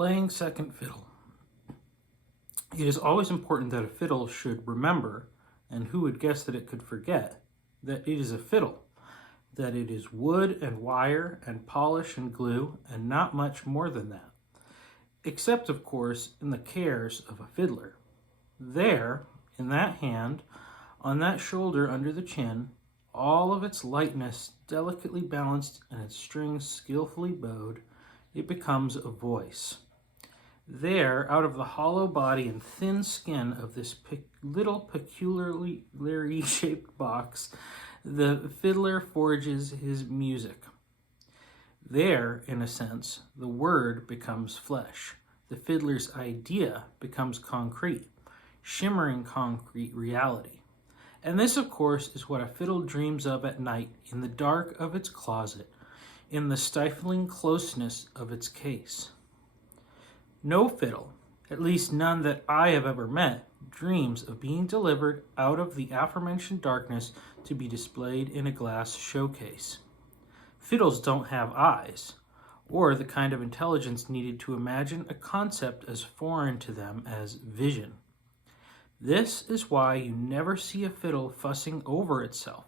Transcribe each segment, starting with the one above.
Playing second fiddle. It is always important that a fiddle should remember, and who would guess that it could forget, that it is a fiddle, that it is wood and wire and polish and glue and not much more than that, except, of course, in the cares of a fiddler. There, in that hand, on that shoulder under the chin, all of its lightness delicately balanced and its strings skillfully bowed, it becomes a voice. There, out of the hollow body and thin skin of this little peculiarly shaped box, the fiddler forges his music. There, in a sense, the word becomes flesh. The fiddler's idea becomes concrete, shimmering concrete reality. And this, of course, is what a fiddle dreams of at night in the dark of its closet, in the stifling closeness of its case. No fiddle, at least none that I have ever met, dreams of being delivered out of the aforementioned darkness to be displayed in a glass showcase. Fiddles don't have eyes, or the kind of intelligence needed to imagine a concept as foreign to them as vision. This is why you never see a fiddle fussing over itself,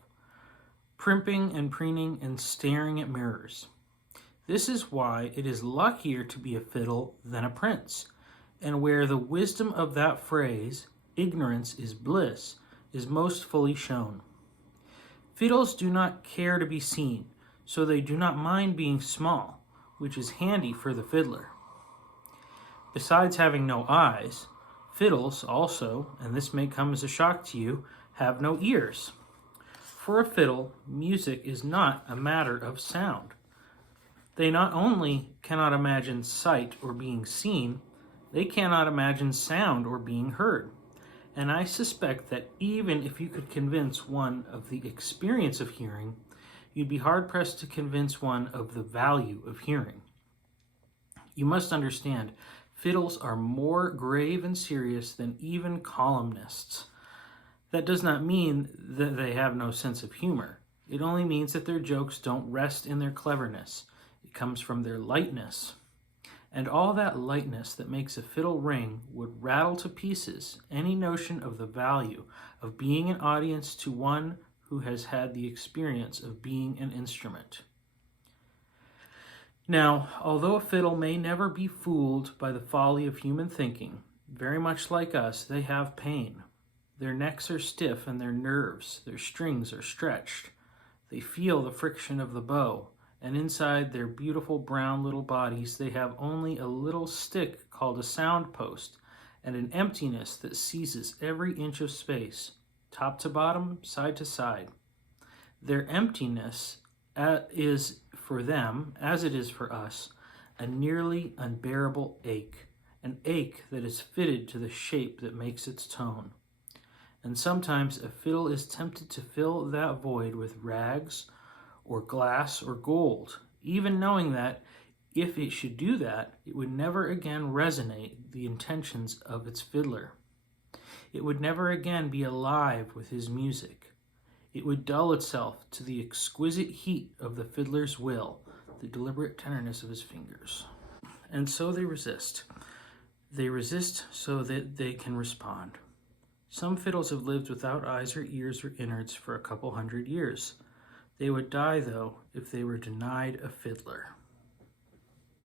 primping and preening and staring at mirrors. This is why it is luckier to be a fiddle than a prince, and where the wisdom of that phrase, ignorance is bliss, is most fully shown. Fiddles do not care to be seen, so they do not mind being small, which is handy for the fiddler. Besides having no eyes, fiddles also, and this may come as a shock to you, have no ears. For a fiddle, music is not a matter of sound. They not only cannot imagine sight or being seen, they cannot imagine sound or being heard. And I suspect that even if you could convince one of the experience of hearing, you'd be hard-pressed to convince one of the value of hearing. You must understand, fiddles are more grave and serious than even columnists. That does not mean that they have no sense of humor. It only means that their jokes don't rest in their cleverness. It comes from their lightness. And all that lightness that makes a fiddle ring would rattle to pieces any notion of the value of being an audience to one who has had the experience of being an instrument. Now, although a fiddle may never be fooled by the folly of human thinking, very much like us, they have pain. Their necks are stiff and their nerves, their strings are stretched. They feel the friction of the bow, and inside their beautiful brown little bodies they have only a little stick called a sound post and an emptiness that seizes every inch of space, top to bottom, side to side. Their emptiness is for them, as it is for us, a nearly unbearable ache, an ache that is fitted to the shape that makes its tone. And sometimes a fiddle is tempted to fill that void with rags or glass or gold, even knowing that if it should do that, it would never again resonate the intentions of its fiddler. It would never again be alive with his music. It would dull itself to the exquisite heat of the fiddler's will, the deliberate tenderness of his fingers. And so they resist. They resist so that they can respond. Some fiddles have lived without eyes or ears or innards for a couple hundred years. They would die, though, if they were denied a fiddler.